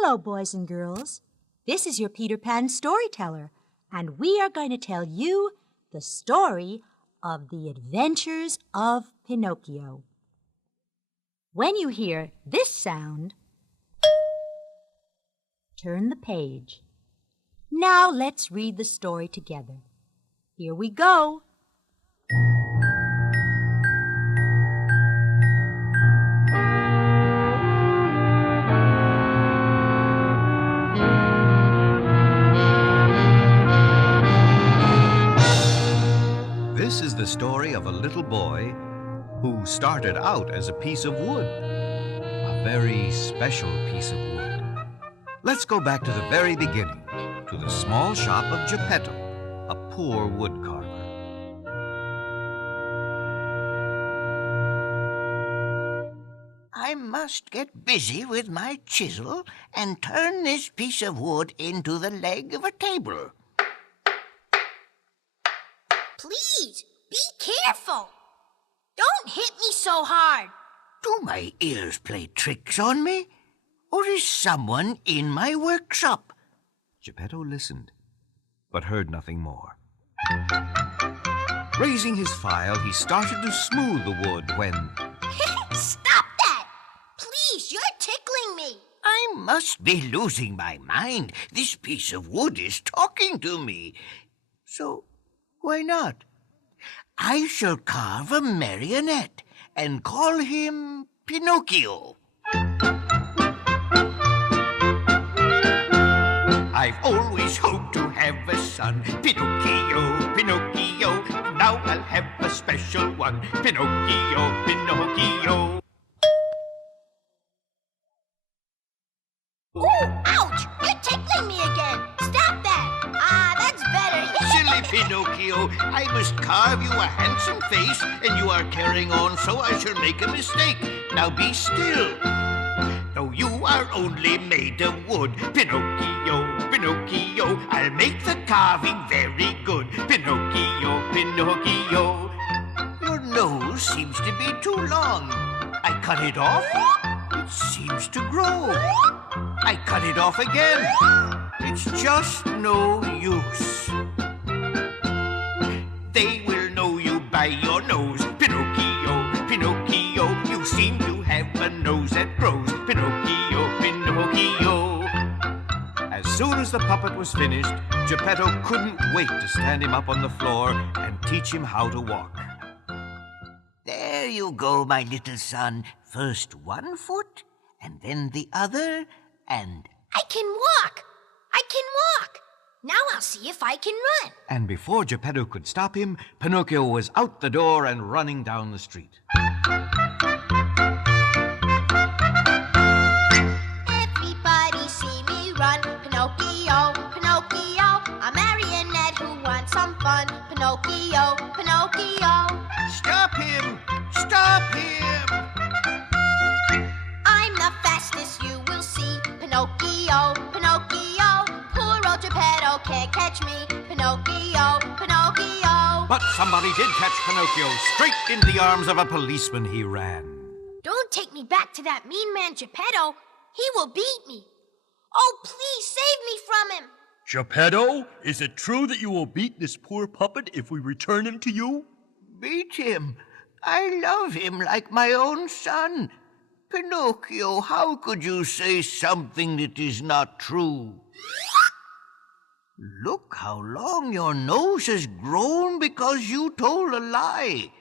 Hello, boys and girls. This is your Peter Pan storyteller, and we are going to tell you the story of the adventures of Pinocchio. When you hear this sound, turn the page. Now let's read the story together. Here we go. This is the story of a little boy who started out as a piece of wood, a very special piece of wood. Let's go back to the very beginning, to the small shop of Geppetto, a poor wood carver. I must get busy with my chisel and turn this piece of wood into the leg of a table. Please, be careful. Don't hit me so hard. Do my ears play tricks on me? Or is someone in my workshop? Geppetto listened, but heard nothing more. Raising his file, he started to smooth the wood when... Stop that! Please, you're tickling me. I must be losing my mind. This piece of wood is talking to me. So, why not? I shall carve a marionette and call him Pinocchio. I've always hoped to have a son, Pinocchio, Pinocchio. Now I'll have a special one, Pinocchio, Pinocchio. Ooh, ouch! You're tickling me again. Stop that. That's better. Silly Pinocchio, I must carve you a handsome face, and you are carrying on, so I shall make a mistake. Now be still. Though you are only made of wood, Pinocchio, Pinocchio, I'll make the carving very good. Pinocchio, Pinocchio. Your nose seems to be too long. I cut it off. It seems to grow. I cut it off again. It's just no use. They will know you by your nose. Pinocchio, Pinocchio, you seem to have a nose that grows. Pinocchio, Pinocchio. As soon as the puppet was finished, Geppetto couldn't wait to stand him up on the floor and teach him how to walk. There you go, my little son. First one foot, and then the other, and... I can walk. I can walk. Now I'll see if I can run. And before Geppetto could stop him, Pinocchio was out the door and running down the street. Everybody see me run. Pinocchio, Pinocchio, a marionette who wants some fun. Pinocchio, Pinocchio. Stop him! Stop him! I'm the fastest you will see. Pinocchio, Pinocchio. Poor old Geppetto can't catch me. Pinocchio, Pinocchio. But somebody did catch Pinocchio. Straight into the arms of a policeman he ran. Don't take me back to that mean man Geppetto. He will beat me. Oh, please save me from him. Geppetto, is it true that you will beat this poor puppet if we return him to you? Beat him? I love him like my own son. Pinocchio, how could you say something that is not true? Look how long your nose has grown because you told a lie.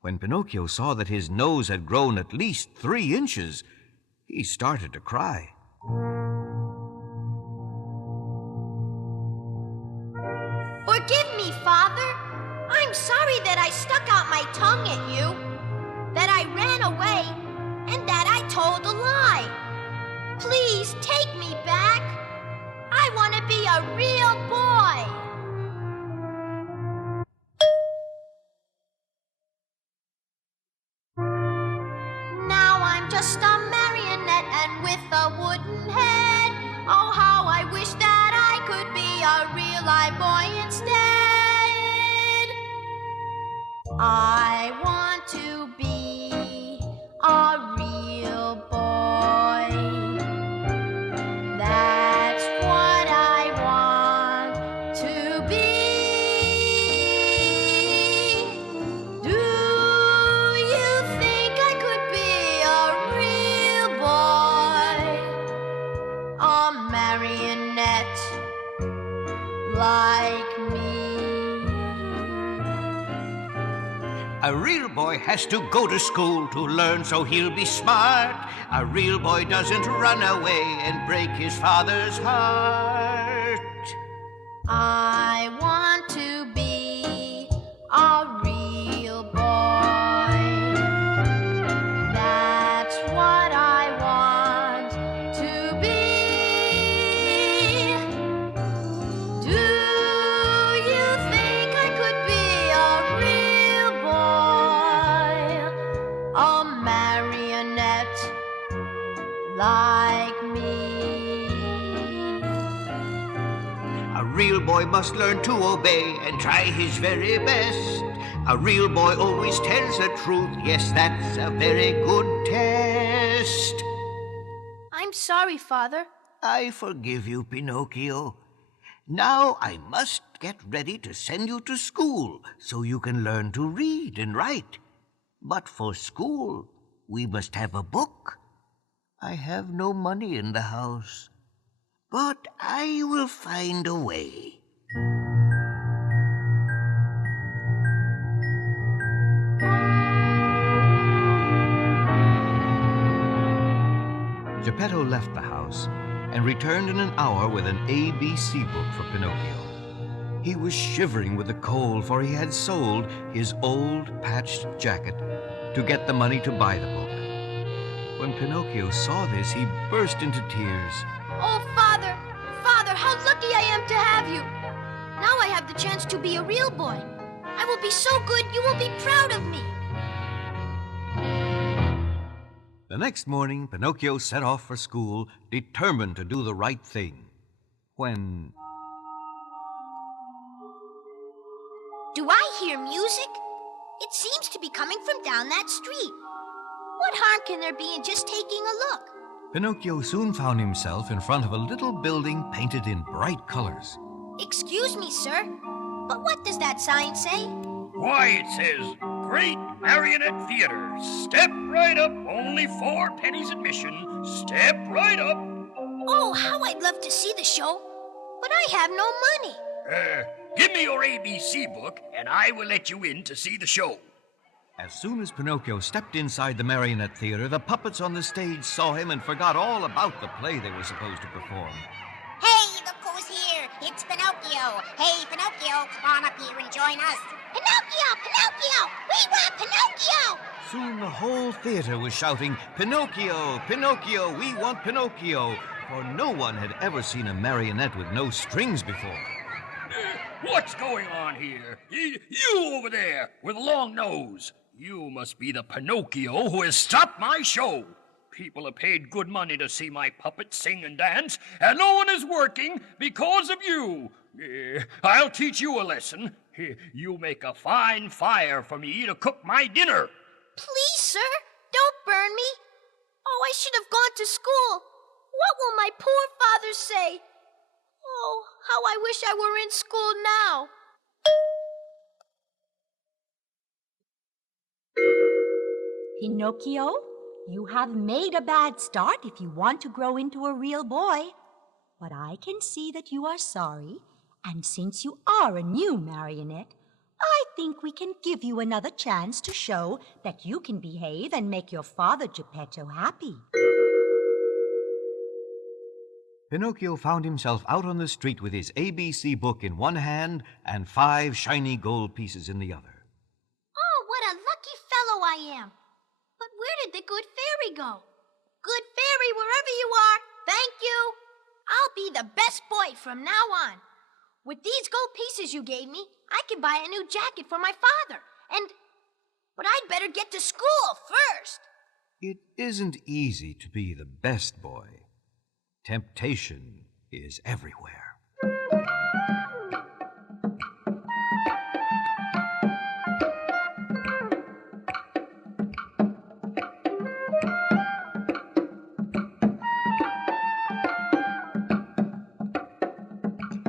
When Pinocchio saw that his nose had grown at least 3 inches, he started to cry. Forgive me, Father. I'm sorry that I stuck out my tongue at you, that I ran away, and that I told a lie. Please take me back. I want to be a real boy. Now I'm just a marionette and with a wooden head. Oh, how I wish that I could be a real live boy instead. I want to be a real boy. like me. A real boy has to go to school to learn so he'll be smart. A real boy doesn't run away and break his father's heart. I want to be a real boy. That's what I want to be. Do you think I could be a real boy? A marionette like me. A real boy must learn to obey and try his very best. A real boy always tells the truth. Yes, that's a very good test. I'm sorry, Father. I forgive you, Pinocchio. Now I must get ready to send you to school so you can learn to read and write. But for school, we must have a book. I have no money in the house, but I will find a way. Geppetto left the house and returned in an hour with an ABC book for Pinocchio. He was shivering with the cold, for he had sold his old patched jacket to get the money to buy the book. When Pinocchio saw this, he burst into tears. Oh, Father! Father, how lucky I am to have you! Now I have the chance to be a real boy. I will be so good you will be proud of me. The next morning, Pinocchio set off for school, determined to do the right thing. When... Do I hear music? It seems to be coming from down that street. What harm can there be in just taking a look? Pinocchio soon found himself in front of a little building painted in bright colors. Excuse me, sir, but what does that sign say? Why, it says, Great Marionette Theater. Step right up, only 4 pennies admission. Step right up. Oh, how I'd love to see the show, but I have no money. Give me your ABC book, and I will let you in to see the show. As soon as Pinocchio stepped inside the Marionette Theater, the puppets on the stage saw him and forgot all about the play they were supposed to perform. Hey, look who's here. It's Pinocchio. Hey, Pinocchio, come on up here and join us. Pinocchio! Pinocchio! We want Pinocchio! Soon the whole theater was shouting, Pinocchio! Pinocchio! We want Pinocchio! For no one had ever seen a marionette with no strings before. What's going on here? You over there with a long nose. You must be the Pinocchio who has stopped my show. People have paid good money to see my puppets sing and dance, and no one is working because of you. I'll teach you a lesson. You make a fine fire for me to cook my dinner. Please, sir, don't burn me. Oh, I should have gone to school. What will my poor father say? Oh, how I wish I were in school now. Pinocchio, you have made a bad start if you want to grow into a real boy. But I can see that you are sorry, and since you are a new marionette, I think we can give you another chance to show that you can behave and make your father Geppetto happy. Pinocchio found himself out on the street with his ABC book in one hand and 5 shiny gold pieces in the other. Oh, what a lucky fellow I am. But where did the good fairy go? Good fairy, wherever you are, thank you. I'll be the best boy from now on. With these gold pieces you gave me, I can buy a new jacket for my father. But I'd better get to school first. It isn't easy to be the best boy. Temptation is everywhere.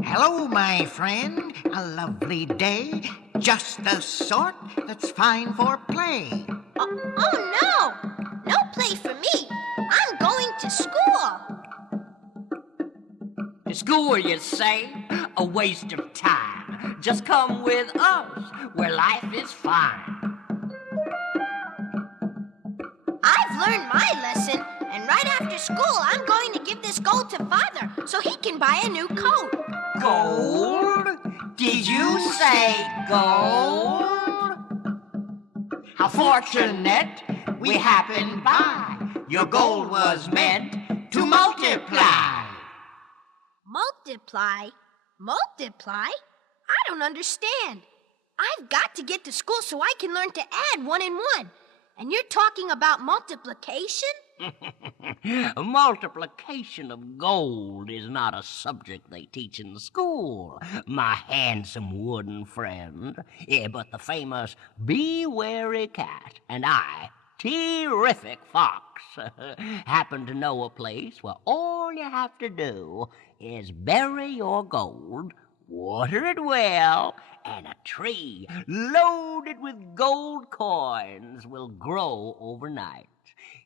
Hello, my friend. A lovely day. Just the sort that's fine for play. Oh, no! No play for me. I'm going to school. To school, you say? a waste of time. Just come with us, where life is fine. I've learned my lesson, and right after school, I'm going to give this gold to Father so he can buy a new coat. Gold? Did you say gold? How fortunate we happened by. Your gold was meant to multiply. Multiply? Multiply? I don't understand. I've got to get to school so I can learn to add 1 and 1. And you're talking about multiplication? Multiplication of gold is not a subject they teach in the school, my handsome wooden friend. Yeah, but the famous Be Wary Cat and I, Terrific Fox, happen to know a place where all you have to do is bury your gold, water it well, and a tree loaded with gold coins will grow overnight.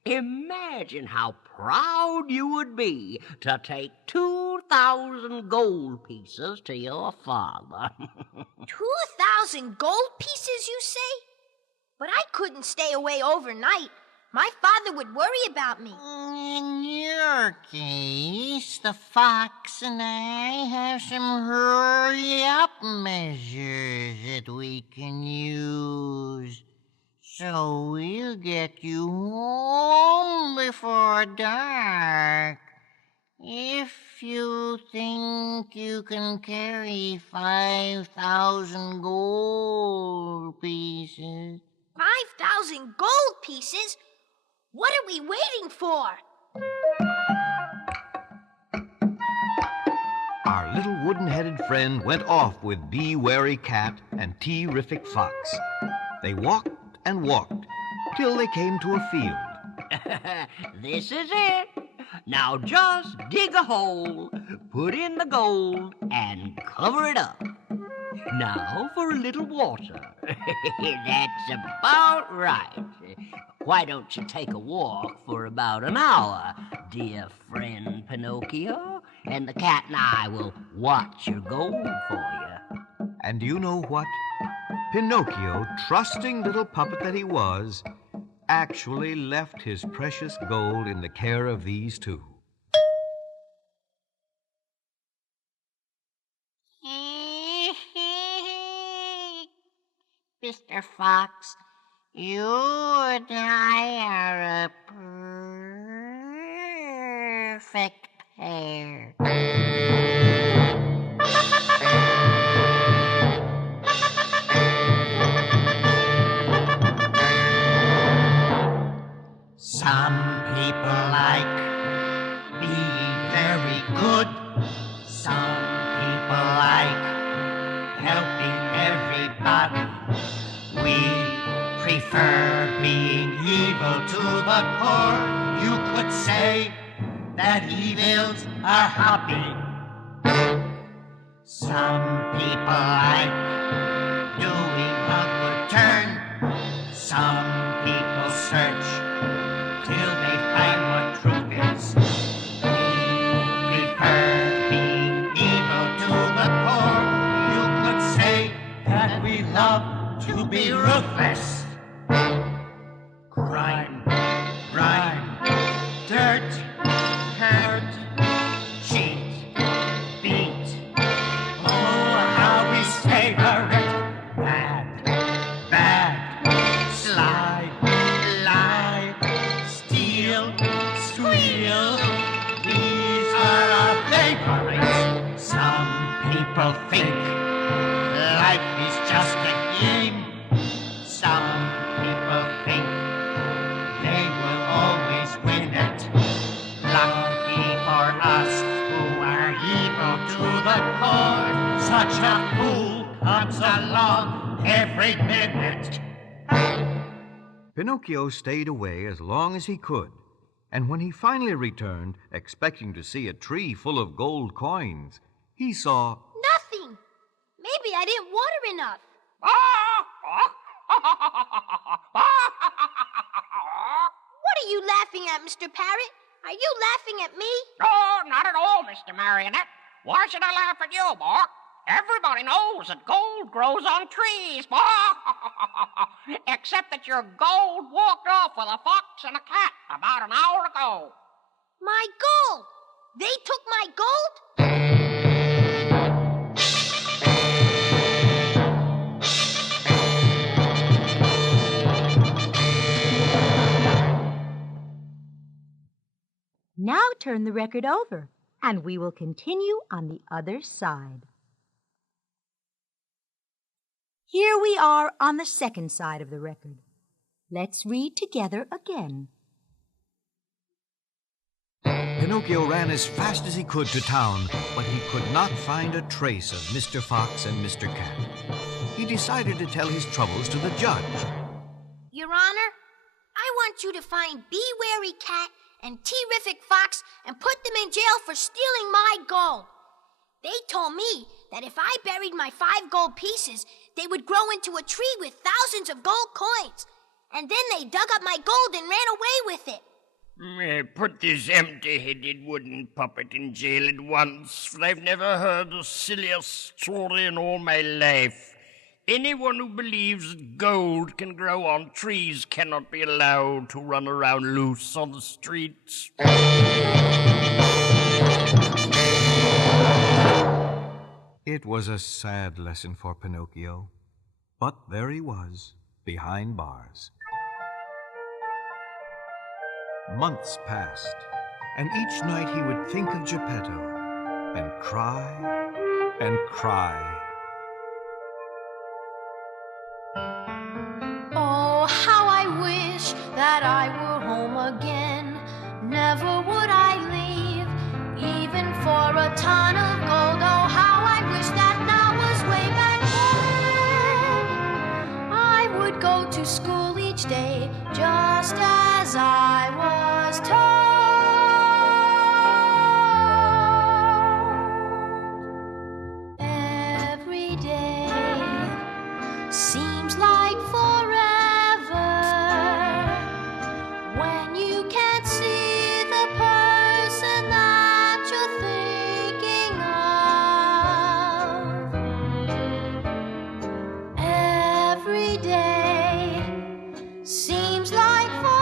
Imagine how proud you would be to take 2,000 gold pieces to your father. 2,000 gold pieces, you say? But I couldn't stay away overnight. My father would worry about me. In your case, the fox and I have some hurry-up measures that we can use. So we'll get you home before dark. If you think you can carry 5,000 gold pieces. 5,000 gold pieces? What are we waiting for? Our little wooden-headed friend went off with Be Wary Cat and Terrific Fox. They walked and walked till they came to a field. This is it. Now just dig a hole, put in the gold, and cover it up. Now for a little water. That's about right. Why don't you take a walk for about an hour, dear friend Pinocchio, and the cat and I will watch your gold for you. And you know what? Pinocchio, trusting little puppet that he was, actually left his precious gold in the care of these two. Mr. Fox, you and I are a perfect pair. Some people like being very good. Some people like helping everybody. We prefer being evil to the core. You could say that evil's our hobby. Some people like doing a good turn. Some people search till they find what truth is. We prefer being evil to the core. You could say that we love to be ruthless. Crime, grime, dirt, hurt, cheat, beat. Oh, how we savor it. Bad, bad, sly, lie, steal, squeal. These are our favorites. Some people think life is just a game. Some people think they will always win it. Lucky for us who are evil to the core. Such a fool comes along every minute. Pinocchio stayed away as long as he could, and when he finally returned, expecting to see a tree full of gold coins, he saw... Nothing. Maybe I didn't water enough. What are you laughing at, Mr. Parrot? Are you laughing at me? Oh, not at all, Mr. Marionette. Why should I laugh at you, Bark? Everybody knows that gold grows on trees. Except that your gold walked off with a fox and a cat about an hour ago. My gold! They took my gold? Now turn the record over, and we will continue on the other side. Here we are on the second side of the record. Let's read together again. Pinocchio ran as fast as he could to town, but he could not find a trace of Mr. Fox and Mr. Cat. He decided to tell his troubles to the judge. Your Honor, I want you to find Be Wary Cat and Terrific Fox and put them in jail for stealing my gold. They told me that if I buried my 5 gold pieces, they would grow into a tree with thousands of gold coins. And then they dug up my gold and ran away with it. Put this empty-headed wooden puppet in jail at once, for I've never heard a sillier story in all my life. Anyone who believes that gold can grow on trees cannot be allowed to run around loose on the streets. It was a sad lesson for Pinocchio, but there he was, behind bars. Months passed, and each night he would think of Geppetto and cry and cry. Oh, how I wish that I were home again. Never would I leave, even for a ton of gold. Oh, how I wish that now was way back when. I would go to school each day, just as I was told. Every day seems like forever when you can't see the person that you're thinking of. Every day seems like forever.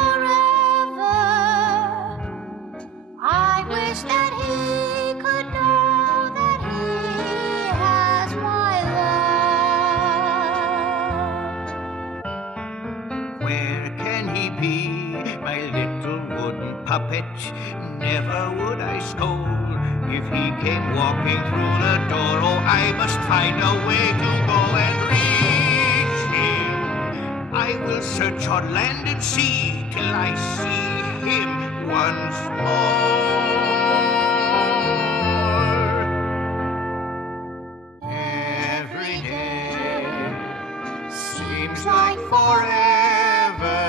I wish that he could know that he has my love. Where can he be, my little wooden puppet? Never would I scold if he came walking through the door. Oh, I must find a way to go and reach him. I will search on land and sea till I see him once more. Every day seems like forever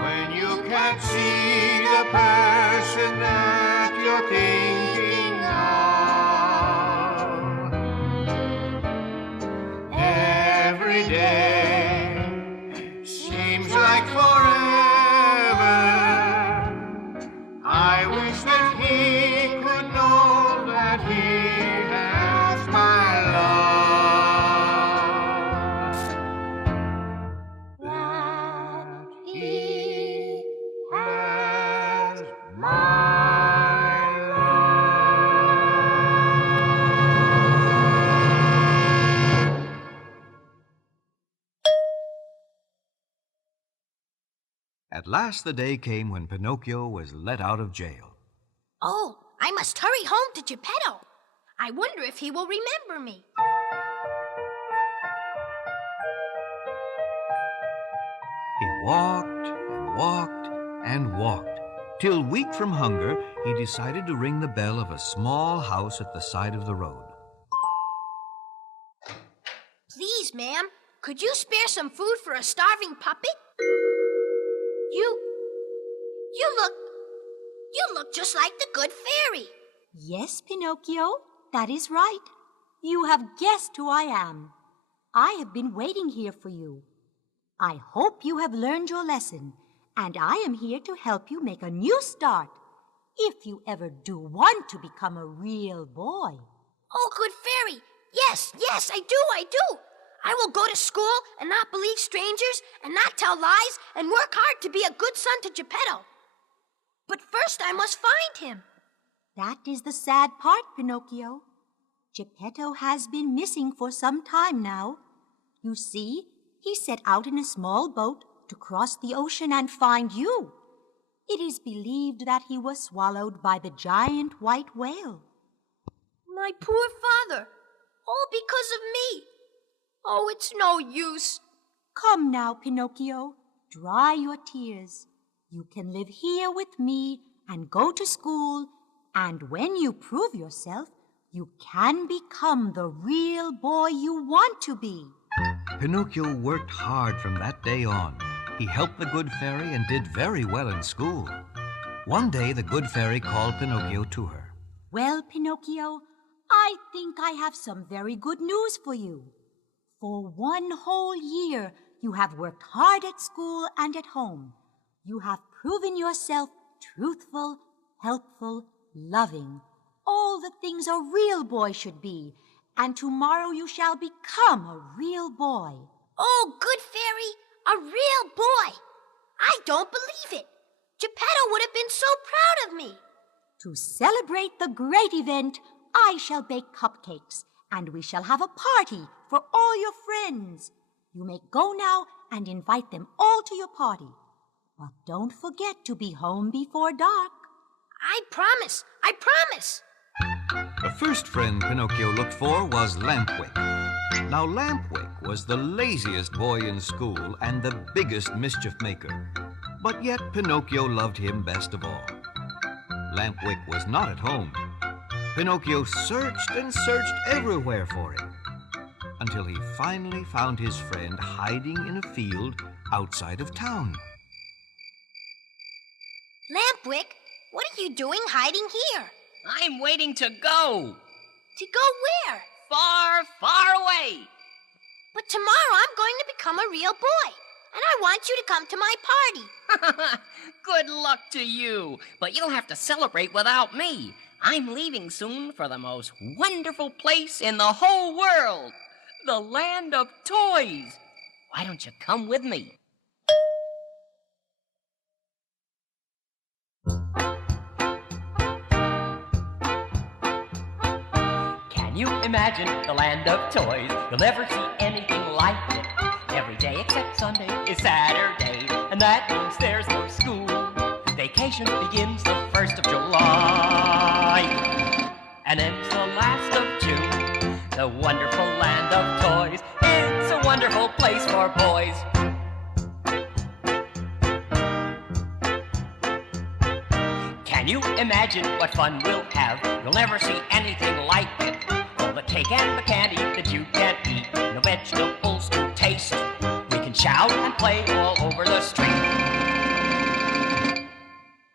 when you can't see the person that you're thinking of. Every day seems like forever. I wish that he could know that he has my love. That he has my love. At last the day came when Pinocchio was let out of jail. Oh, I must hurry home to Geppetto. I wonder if he will remember me. He walked and walked and walked, till, weak from hunger, he decided to ring the bell of a small house at the side of the road. Please, ma'am, could you spare some food for a starving puppet? You look just like the good fairy. Yes, Pinocchio, that is right. You have guessed who I am. I have been waiting here for you. I hope you have learned your lesson, and I am here to help you make a new start, if you ever do want to become a real boy. Oh, good fairy. Yes, I do. I will go to school and not believe strangers and not tell lies and work hard to be a good son to Geppetto. But first I must find him. That is the sad part, Pinocchio. Geppetto has been missing for some time now. You see, he set out in a small boat to cross the ocean and find you. It is believed that he was swallowed by the giant white whale. My poor father, all because of me. Oh, it's no use. Come now, Pinocchio, dry your tears. You can live here with me and go to school, and when you prove yourself, you can become the real boy you want to be. Pinocchio worked hard from that day on. He helped the good fairy and did very well in school. One day, the good fairy called Pinocchio to her. Well, Pinocchio, I think I have some very good news for you. For 1 whole year, you have worked hard at school and at home. You have proven yourself truthful, helpful, loving, all the things a real boy should be, and tomorrow you shall become a real boy. Oh, good fairy, a real boy. I don't believe it. Geppetto would have been so proud of me. To celebrate the great event, I shall bake cupcakes, and we shall have a party for all your friends. You may go now and invite them all to your party. But don't forget to be home before dark. I promise. The first friend Pinocchio looked for was Lampwick. Now, Lampwick was the laziest boy in school and the biggest mischief maker. But yet Pinocchio loved him best of all. Lampwick was not at home. Pinocchio searched and searched everywhere for him, until he finally found his friend hiding in a field outside of town. Lampwick, what are you doing hiding here? I'm waiting to go. To go where? Far, far away. But tomorrow I'm going to become a real boy, and I want you to come to my party. Good luck to you, but you'll have to celebrate without me. I'm leaving soon for the most wonderful place in the whole world, the land of toys. Why don't you come with me? Can you imagine the land of toys? You'll never see anything like it. Every day except Sunday is Saturday, and that means there's no school. Vacation begins the 1st of July and ends the last of June. The wonderful land of toys, it's a wonderful place for boys. Can you imagine what fun we'll have? You'll never see anything like it. All the cake and the candy that you can't eat, no vegetables to taste. We can shout and play all over the street.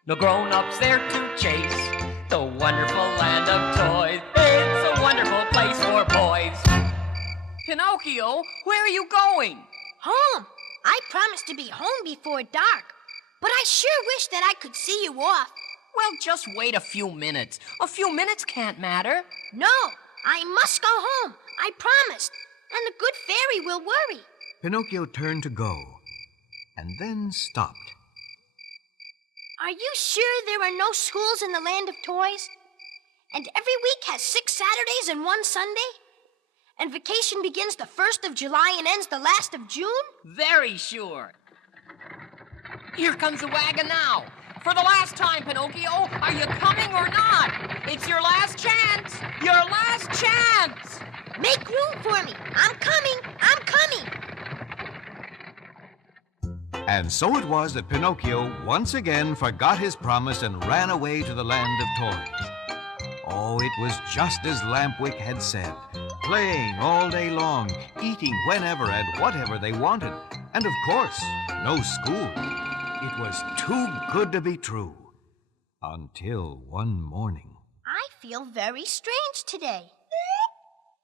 No grown-ups there to chase. The wonderful land of toys, it's a wonderful place for boys. Pinocchio, where are you going? Home. I promised to be home before dark, but I sure wish that I could see you off. Well, just wait a few minutes. A few minutes can't matter. No, I must go home. I promised, and the good fairy will worry. Pinocchio turned to go, and then stopped. Are you sure there are no schools in the land of toys? And every week has 6 Saturdays and 1 Sunday? And vacation begins the 1st of July and ends the last of June? Very sure. Here comes the wagon now. For the last time, Pinocchio, are you coming or not? It's your last chance. Your last chance. Make room for me. I'm coming. And so it was that Pinocchio once again forgot his promise and ran away to the land of toys. Oh, it was just as Lampwick had said, playing all day long, eating whenever and whatever they wanted, and of course, no school. It was too good to be true. Until one morning. I feel very strange today.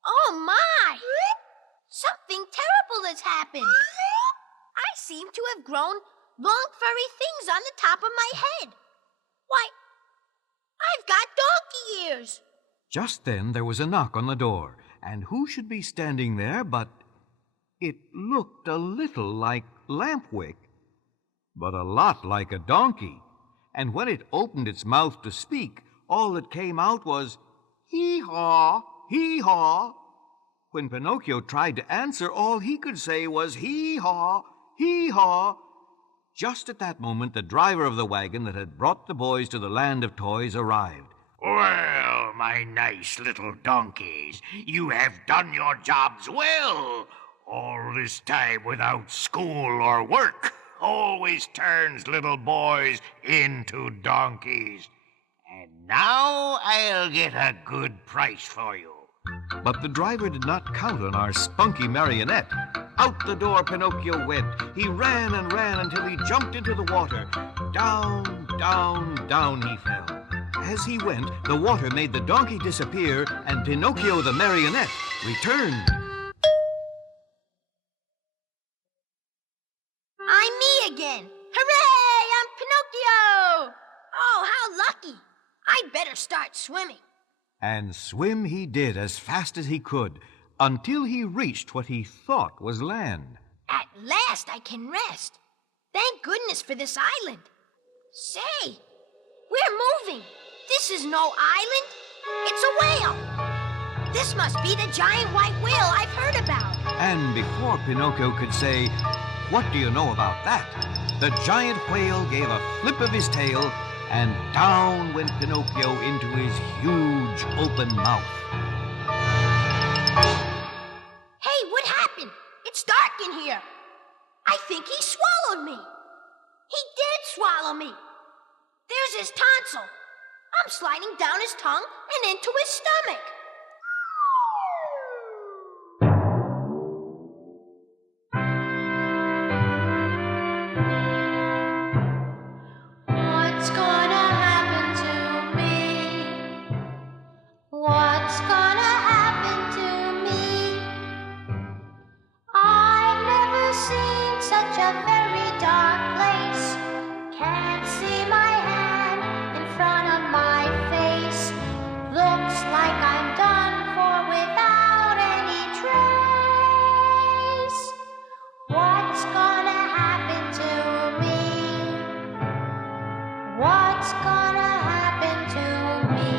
Oh, my! Something terrible has happened. I seem to have grown long furry things on the top of my head. Why, I've got donkey ears. Just then there was a knock on the door, and who should be standing there but it looked a little like Lampwick, but a lot like a donkey. And when it opened its mouth to speak, all that came out was, "Hee-haw, hee-haw." When Pinocchio tried to answer, all he could say was, "Hee-haw, hee-haw." Just at that moment, the driver of the wagon that had brought the boys to the land of toys arrived. Well, my nice little donkeys, you have done your jobs well. All this time without school or work always turns little boys into donkeys. And now I'll get a good price for you. But the driver did not count on our spunky marionette. Out the door Pinocchio went. He ran and ran until he jumped into the water. Down, down, down he fell. As he went, the water made the donkey disappear, and Pinocchio the marionette returned. I'm me again. Hooray! I'm Pinocchio! Oh, how lucky. I'd better start swimming. And swim he did as fast as he could, until he reached what he thought was land. At last I can rest. Thank goodness for this island. Say, we're moving. This is no island. It's a whale. This must be the giant white whale I've heard about. And before Pinocchio could say, "What do you know about that?" the giant whale gave a flip of his tail, and down went Pinocchio into his huge open mouth. Hey, what happened? It's dark in here. I think he swallowed me. He did swallow me. There's his tonsil. I'm sliding down his tongue and into his stomach. What's gonna happen to me? What's gonna happen to me? I've never seen such a very dark place. Can't see my hand in front of my face. Looks like I'm done for without any trace. What's gonna happen to me? What's gonna happen to me?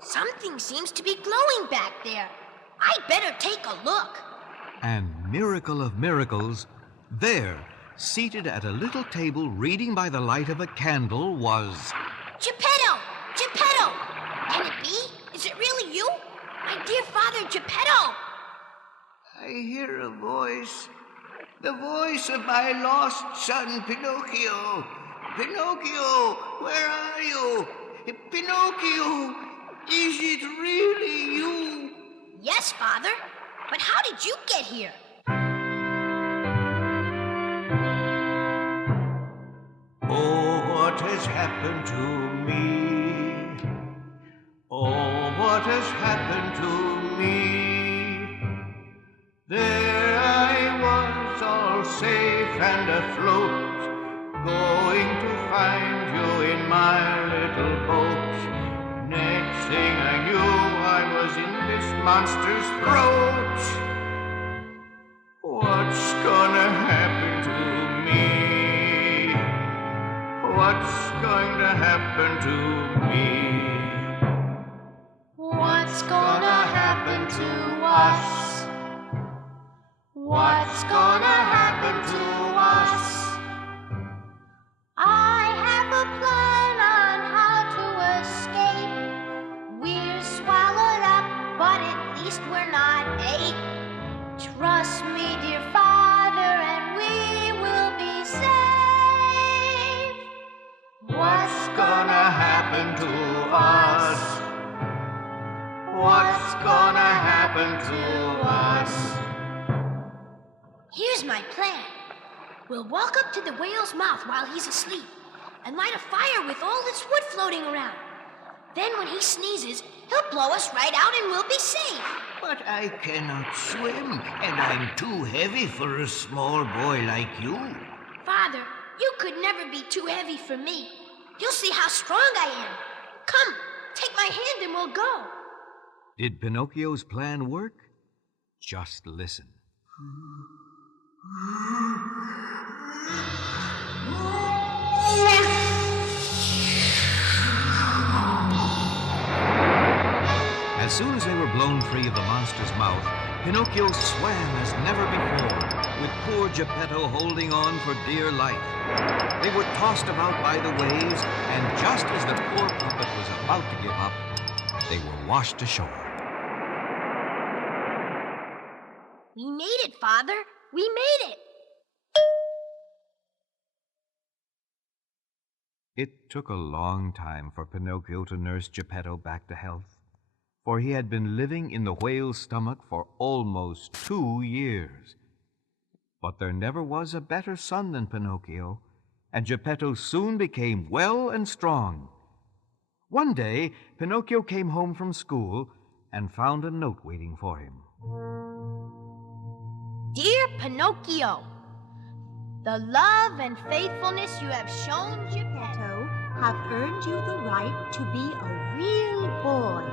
Something seems to be glowing back there. I'd better take a look. And miracle of miracles, there, seated at a little table reading by the light of a candle, was... Geppetto! Geppetto! Can it be? Is it really you? My dear Father Geppetto! I hear a voice. The voice of my lost son, Pinocchio. Pinocchio, where are you? Pinocchio, is it really you? Yes, Father. But how did you get here? Oh, what has happened to me? Oh, what has happened to me? There I was, all safe and afloat, going to find you in my little boat. Next thing I knew, I was in this monster's throat. What's gonna happen to me? What's going to happen to me? What's gonna happen to us? What's gonna happen to us? I have a plan on how to escape. We're swallowed up, but at least we're not ate. Trust me, dear Father, and we will be safe. What's gonna happen to us? What's gonna happen to us? Here's my plan. We'll walk up to the whale's mouth while he's asleep and light a fire with all this wood floating around. Then when he sneezes, he'll blow us right out and we'll be safe. But I cannot swim, and I'm too heavy for a small boy like you. Father, you could never be too heavy for me. You'll see how strong I am. Come, take my hand and we'll go. Did Pinocchio's plan work? Just listen. As soon as they were blown free of the monster's mouth, Pinocchio swam as never before, with poor Geppetto holding on for dear life. They were tossed about by the waves, and just as the poor puppet was about to give up, they were washed ashore. We made it, Father. We made it. It took a long time for Pinocchio to nurse Geppetto back to health, for he had been living in the whale's stomach for almost 2 years. But there never was a better son than Pinocchio, and Geppetto soon became well and strong. One day, Pinocchio came home from school and found a note waiting for him. Dear Pinocchio, the love and faithfulness you have shown Geppetto Have earned you the right to be a real boy.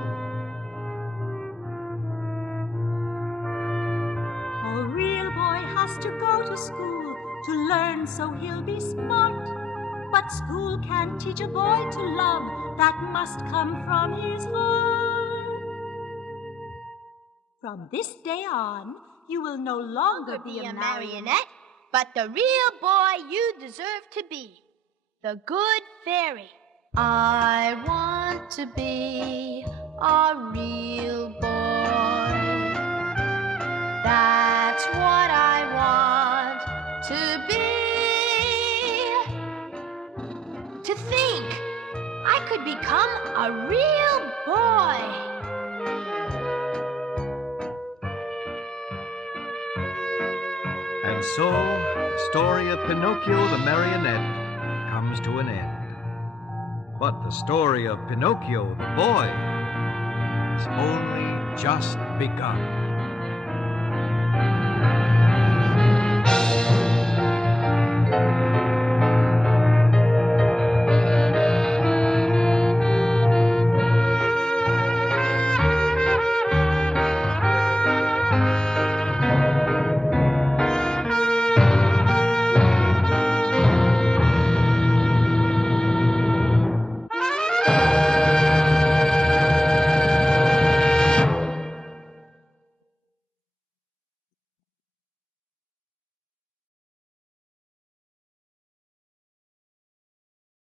A real boy has to go to school to learn so he'll be smart. But school can't teach a boy to love, that must come from his heart. From this day on, you will no longer be a marionette, but the real boy you deserve to be, the good fairy. I want to be a real boy. That's what I want to be. To think I could become a real boy. And so, the story of Pinocchio the marionette comes to an end. But the story of Pinocchio the boy has only just begun.